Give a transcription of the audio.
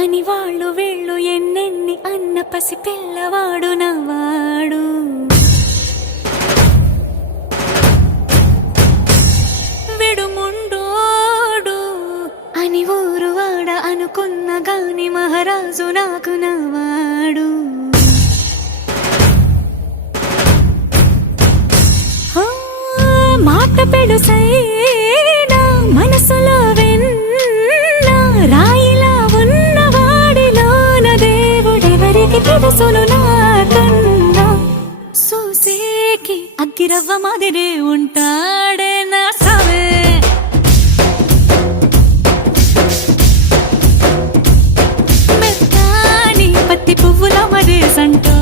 అని వాళ్ళు వీళ్ళు ఎన్నెన్ని అన్న పసి పిల్లవాడు నవ్వాడు. విడుముండోడు అని ఊరు వాడ అనుకున్న గాని మహారాజు నాకు నవ్వాడు. మాట పెడుసైనా మనసులో వెన్న రాయిలా ఉన్నవాడిలోన దేవుడెవరికి తెలుసును నాకన్నా. సూసేకి అగ్గిరవ్వ మాదిరే ఉంటాడే నా సవే. మెత్తాని పత్తి పువ్వుల మరే సంటో